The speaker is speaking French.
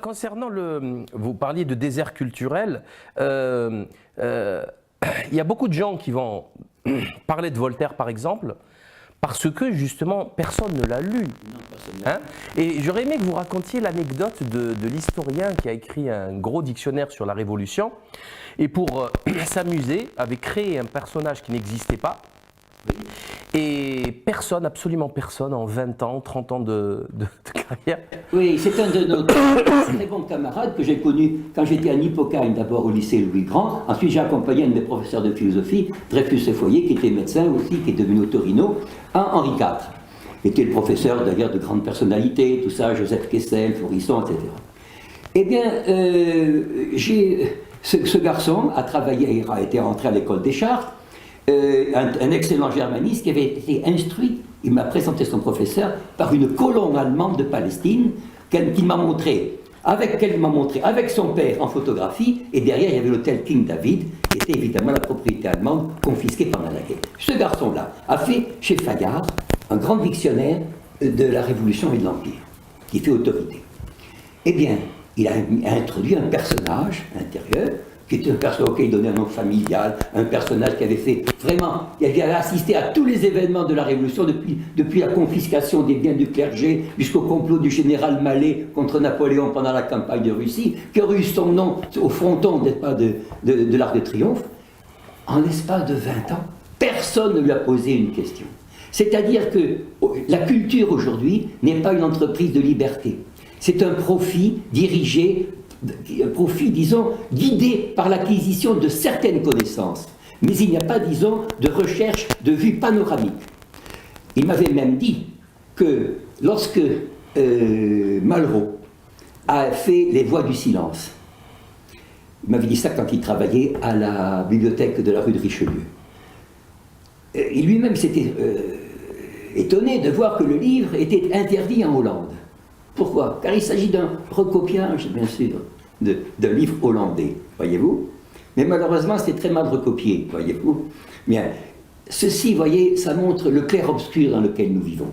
Concernant vous parliez de désert culturel, il y a beaucoup de gens qui vont parler de Voltaire par exemple, parce que justement personne ne l'a lu. Hein? Et j'aurais aimé que vous racontiez l'anecdote de l'historien qui a écrit un gros dictionnaire sur la Révolution, et pour s'amuser avait créé un personnage qui n'existait pas. Et personne, absolument personne, en 20 ans, 30 ans de carrière. Oui, c'est un de nos très bons camarades que j'ai connu quand j'étais à Hippocane, d'abord au lycée Louis-Grand. Ensuite, j'ai accompagné un de mes professeurs de philosophie, Dreyfus Foyer, qui était médecin aussi, qui est devenu Torino, à Henri IV. Il était le professeur d'ailleurs de grandes personnalités, tout ça, Joseph Kessel, Faurisson, etc. Eh bien, ce garçon a travaillé, a été rentré à l'école des Chartes, un excellent germaniste qui avait été instruit, il m'a présenté son professeur, par une colonne allemande de Palestine qu'il m'a montré, avec son père en photographie, et derrière il y avait l'hôtel King David, qui était évidemment la propriété allemande confisquée pendant la guerre. Ce garçon-là a fait chez Fayard un grand dictionnaire de la Révolution et de l'Empire, qui fait autorité. Eh bien, il a introduit un personnage intérieur, qui était un personnage auquel il donnait un nom familial, un personnage qui avait fait vraiment, il avait assisté à tous les événements de la Révolution, depuis la confiscation des biens du clergé jusqu'au complot du général Mallet contre Napoléon pendant la campagne de Russie, qui aurait eu son nom au fronton de l'Arc de Triomphe. En l'espace de 20 ans, personne ne lui a posé une question. C'est-à-dire que la culture aujourd'hui n'est pas une entreprise de liberté. C'est un profit dirigé, disons, guidé par l'acquisition de certaines connaissances. Mais il n'y a pas, disons, de recherche de vue panoramique. Il m'avait même dit que lorsque Malraux a fait Les Voix du silence, il m'avait dit ça quand il travaillait à la bibliothèque de la rue de Richelieu. Et lui-même s'était étonné de voir que le livre était interdit en Hollande. Pourquoi? Car il s'agit d'un recopiage, bien sûr, d'un livre hollandais, voyez-vous. Mais malheureusement, c'est très mal recopié, voyez-vous. Bien, ceci, voyez, ça montre le clair-obscur dans lequel nous vivons.